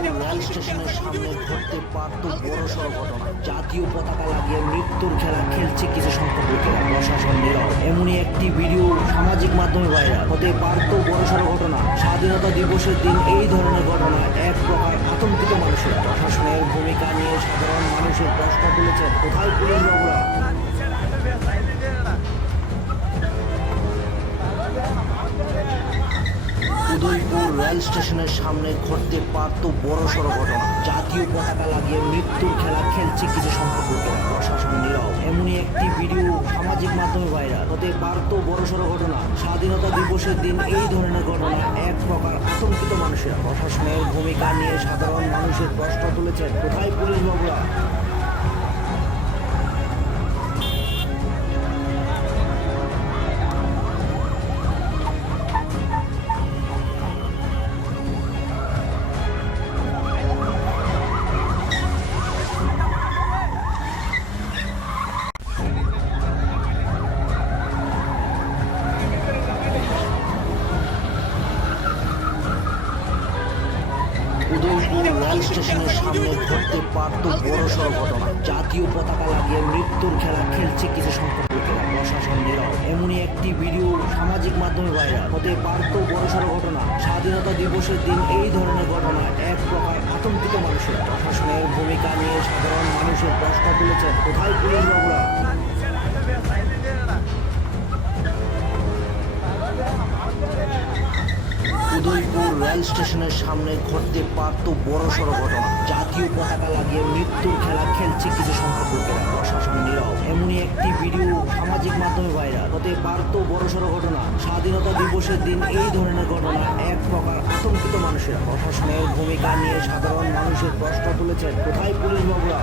Rail স্টেশনের সামনে ঘটতে পারত বড়সড় ঘটনা। জাতীয় পতাকা লাগিয়ে মৃত্যুর খেলা খেলছে কিছু সংখ্যক লোকেরা, প্রশাসন নীরব। এমনই একটি ভিডিও সামাজিক মাধ্যমে ভাইরাল হতে পারত বড়সড় ঘটনা। স্বাধীনতা দিবসের দিন এই ধরনের ঘটনা এক প্রকার আতঙ্কিত মানুষের। প্রশাসনের ভূমিকা নিয়ে সাধারণ মানুষের প্রশ্ন তুলেছেন, কোথায় পুলিশ বাবুরা? উদয়পুর রেল স্টেশনের সামনে ঘটতে পারত বড়সড় ঘটনা। জাতীয় পতাকা লাগিয়ে মৃত্যুর খেলা খেলছে কিছু সংখ্যক লোকেরা, প্রশাসন নীরব। এমনই একটি ভিডিও সামাজিক মাধ্যমে ভাইরাল হতে পারত বড়সড় ঘটনা। স্বাধীনতা দিবসের দিন এই ধরনের ঘটনা এক প্রকার আতঙ্কিত মানুষেরা। প্রশাসনের ভূমিকা নিয়ে সাধারণ মানুষের প্রশ্ন তুলেছেন, কোথায় পুলিশ বাবুরা? উদয়পুর রেল স্টেশনের সামনে ঘটতে পারত বড়সড় ঘটনা। জাতীয় পতাকা লাগিয়ে মৃত্যুর খেলা খেলছে কিছু সংখ্যক লোকেরা, প্রশাসন নীরব। এমনই একটি ভিডিও সামাজিক মাধ্যমে ভাইরাল হতে পারত বড়সড় ঘটনা। স্বাধীনতা দিবসের দিন এই ধরনের ঘটনা এক প্রকার আতঙ্কিত মানুষের। প্রশাসনের ভূমিকা নিয়ে সাধারণ মানুষের প্রশ্ন তুলেছেন, কোথায় পুলিশ বাবুরা? উদয়পুর রেল স্টেশনের সামনে ঘটতে পারত বড়সড় ঘটনা। জাতীয় পতাকা লাগিয়ে মৃত্যুর খেলা খেলছে কিছু সংখ্যক লোকেরা, প্রশাসন নীরব। এমনই একটি ভিডিও সামাজিক মাধ্যমে ভাইরাল হতে পারত বড়সড় ঘটনা। স্বাধীনতা দিবসের দিন এই ধরনের ঘটনা এক প্রকার আতঙ্কিত মানুষের। প্রশাসনের ভূমিকা নিয়ে সাধারণ মানুষের প্রশ্ন তুলেছেন, কোথায় পুলিশ বাবুরা?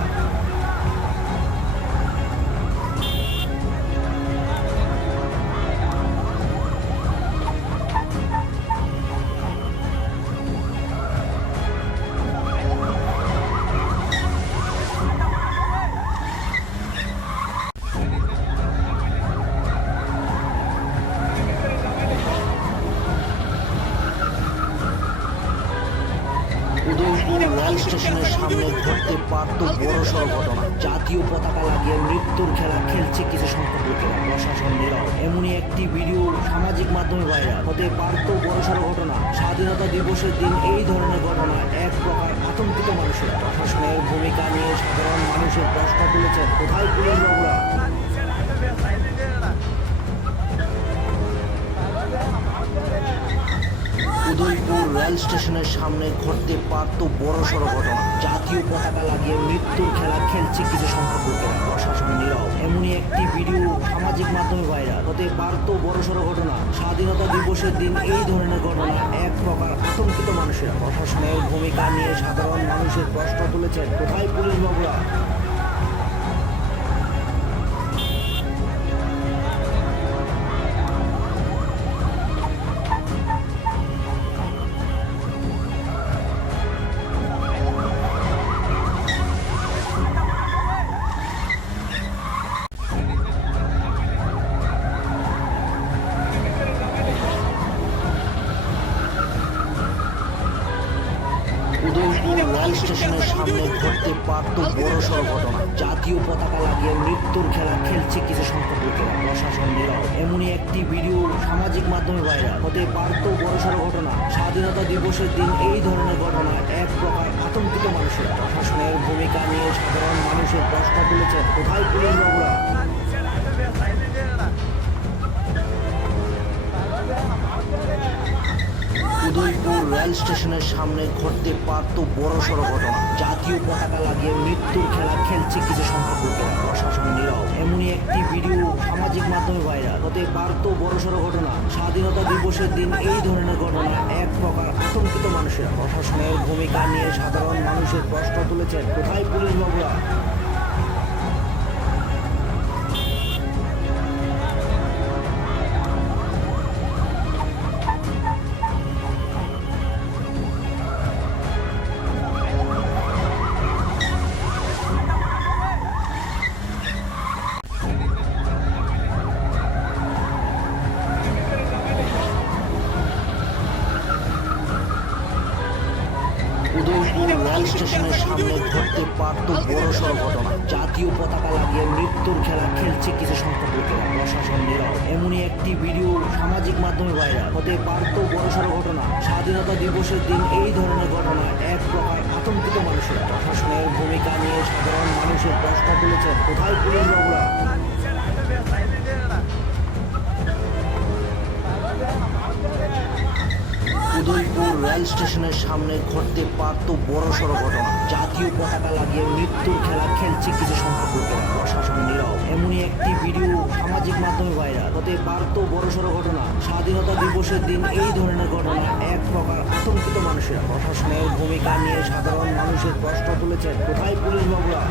উদয়পুর রেল স্টেশনের সামনে ঘটতে পারত বড়সড় ঘটনা। জাতীয় পতাকা লাগিয়ে মৃত্যুর খেলা খেলছে কিছু সংখ্যক লোকেরা, প্রশাসন নীরব। এমনই একটি ভিডিও সামাজিক মাধ্যমে ভাইরাল হতে পারত বড়সড় ঘটনা। স্বাধীনতা দিবসের দিন এই ধরনের ঘটনা এক প্রকার আতঙ্কিত মানুষের। প্রশাসনের ভূমিকা নিয়ে সাধারণ মানুষের প্রশ্ন তুলেছেন, কোথায় পুলিশ বাবুরা? উদয়পুর রেল স্টেশনের সামনে ঘটতে পারত বড়সড় ঘটনা। জাতীয় পতাকা লাগিয়ে মৃত্যুর খেলা খেলছে কিছু সংখ্যক লোকেরা, প্রশাসন নীরব। এমনই একটি ভিডিও সামাজিক মাধ্যমে ভাইরাল হতে পারত বড়সড় ঘটনা। স্বাধীনতা দিবসের দিন এই ধরনের ঘটনা এক প্রকার আতঙ্কিত মানুষের। প্রশাসনের ভূমিকা নিয়ে সাধারণ মানুষের প্রশ্ন তুলেছেন, কোথায় পুলিশ বাবুরা? উদয়পুর রেল স্টেশনের সামনে ঘটতে পারত বড়সড় ঘটনা। জাতীয় পতাকা লাগিয়ে মৃত্যুর খেলা খেলছে কিছু সংখ্যক লোকেরা, প্রশাসন নীরব। এমনই একটি ভিডিও সামাজিক মাধ্যমে ভাইরাল হতে পারত বড়সড় ঘটনা। স্বাধীনতা দিবসের দিন এই ধরনের ঘটনা এক প্রকার আতঙ্কিত মানুষের। প্রশাসনের ভূমিকা নিয়ে সাধারণ মানুষের প্রশ্ন তুলেছেন, কোথায় পুলিশ বাবুরা? উদয়পুর রেল স্টেশনের সামনে ঘটতে পারত বড়সড় ঘটনা। জাতীয় পতাকা লাগিয়ে মৃত্যুর খেলা খেলছে কিছু সংখ্যক লোকেরা, প্রশাসন নীরব। এমনই একটি ভিডিও সামাজিক মাধ্যমে ভাইরাল হতে পারত বড়সড় ঘটনা। স্বাধীনতা দিবসের দিন এই ধরনের ঘটনা এক প্রকার আতঙ্কিত মানুষের। প্রশাসনের ভূমিকা নিয়ে সাধারণ মানুষের প্রশ্ন তুলেছেন, কোথায় পুলিশ বাবুরা? উদয়পুর রেল স্টেশনের সামনে ঘটতে পারত বড়সড় ঘটনা। জাতীয় পতাকা লাগিয়ে মৃত্যুর খেলা খেলছে কিছু সংখ্যক লোকেরা, প্রশাসন নীরব। এমনই একটি ভিডিও সামাজিক মাধ্যমে ভাইরাল হতে পারত বড়সড় ঘটনা। স্বাধীনতা দিবসের দিন এই ধরনের ঘটনা এক প্রকার আতঙ্কিত মানুষেরা। প্রশাসনের ভূমিকা নিয়ে সাধারণ মানুষের প্রশ্ন তুলেছেন, কোথায় পুলিশ বাবুরা? উদয়পুর রেল স্টেশনের সামনে ঘটতে পারত বড়সড় ঘটনা। জাতীয় পতাকা লাগিয়ে মৃত্যুর খেলা খেলছে কিছু সংখ্যক লোকেরা, প্রশাসন নীরব। এমনই একটি ভিডিও সামাজিক মাধ্যমে ভাইরাল হতে পারত বড়সড় ঘটনা। স্বাধীনতা দিবসের দিন এই ধরনের ঘটনা এক প্রকার আতঙ্কিত মানুষেরা। প্রশাসনের ভূমিকা নিয়ে সাধারণ মানুষের প্রশ্ন তুলেছেন, কোথায় পুলিশ বাবুরা?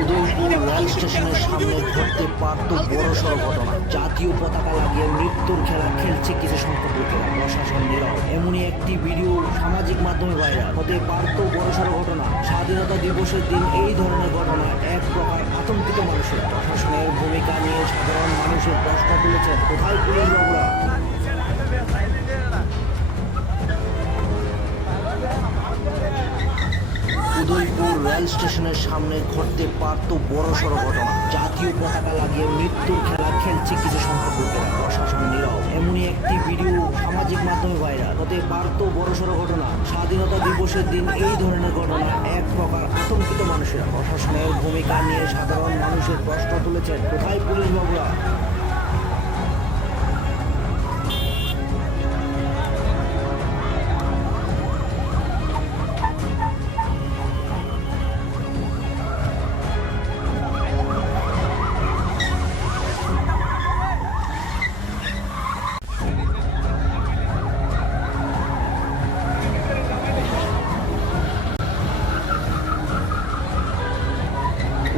উদয়পুর রেল স্টেশনের সামনে ঘটতে পারত বড়সড় ঘটনা। জাতীয় পতাকা লাগিয়ে মৃত্যুর খেলা খেলছে কিছু সংখ্যক লোকেরা, প্রশাসন নীরব। এমনই একটি ভিডিও সামাজিক মাধ্যমে ভাইরাল হতে পারত বড়সড় ঘটনা। স্বাধীনতা দিবসের দিন এই ধরনের ঘটনা এক প্রকার আতঙ্কিত মানুষেরা। প্রশাসনের ভূমিকা নিয়ে সাধারণ মানুষের প্রশ্ন তুলেছেন, কোথায় পুলিশ বাবুরা? উদয়পুর রেল স্টেশনের সামনে ঘটতে পারত বড়সড় ঘটনা। জাতীয় পতাকা লাগিয়ে মৃত্যুর খেলা খেলছে কিছু সংখ্যক লোকেরা, প্রশাসন নীরব। এমনই একটি ভিডিও সামাজিক মাধ্যমে ভাইরাল হতে পারত বড়সড় ঘটনা। স্বাধীনতা দিবসের দিন এই ধরনের ঘটনা এক প্রকার আতঙ্কিত মানুষেরা। প্রশাসনের ভূমিকা নিয়ে সাধারণ মানুষের প্রশ্ন তুলেছেন, কোথায় পুলিশ বাবুরা?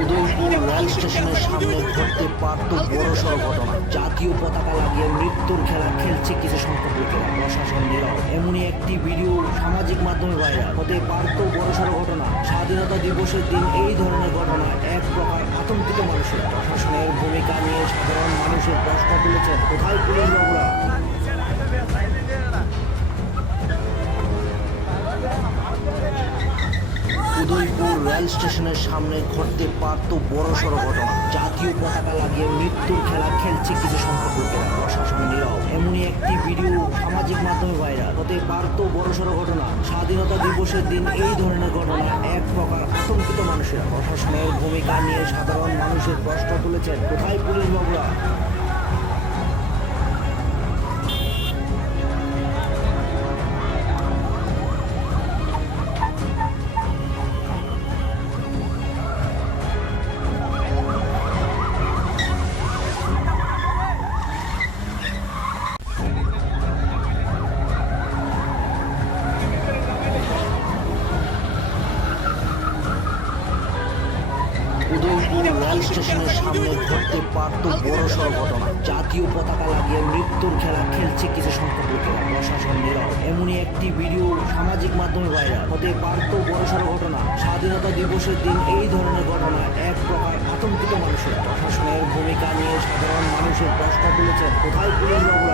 উদয়পুর রেল স্টেশনের সামনে ঘটতে পারত বড়সড় ঘটনা। জাতীয় পতাকা লাগিয়ে মৃত্যুর খেলা খেলছে কিছু সংখ্যক লোকেরা, প্রশাসন নীরব। এমনই একটি ভিডিও সামাজিক মাধ্যমে ভাইরাল হতে পারত বড়সড় ঘটনা। স্বাধীনতা দিবসের দিন এই ধরনের ঘটনা এক প্রকার আতঙ্কিত মানুষেরা। প্রশাসনের ভূমিকা নিয়ে সাধারণ মানুষের প্রশ্ন তুলেছেন, কোথায় পুলিশ বাবুরা? উদয়পুর রেল স্টেশনের সামনে ঘটতে পারত বড়সড় ঘটনা। জাতীয় পতাকা লাগিয়ে মৃত্যুর খেলা খেলছে কিছু সংখ্যক লোকেরা, প্রশাসন নীরব। এমনই একটি ভিডিও সামাজিক মাধ্যমে ভাইরাল হতে পারত বড়সড় ঘটনা। স্বাধীনতা দিবসের দিন এই ধরনের ঘটনা এক প্রকার আতঙ্কিত মানুষেরা। প্রশাসনের ভূমিকা নিয়ে সাধারণ মানুষের প্রশ্ন তুলেছেন, কোথায় পুলিশ বাবুরা? উদয়পুর রেল স্টেশনের সামনে ঘটতে পারত বড়সড় ঘটনা। জাতীয় পতাকা লাগিয়ে মৃত্যুর খেলা খেলছে কিছু সংখ্যক লোকেরা, প্রশাসন নীরব। এমনই একটি ভিডিও সামাজিক মাধ্যমে ভাইরাল হতে পারত বড়সড় ঘটনা। স্বাধীনতা দিবসের দিন এই ধরনের ঘটনা এক প্রকার আতঙ্কিত মানুষেরা। প্রশাসনের ভূমিকা নিয়ে সাধারণ মানুষের প্রশ্ন তুলেছেন, কোথায় পুলিশ বাবুরা?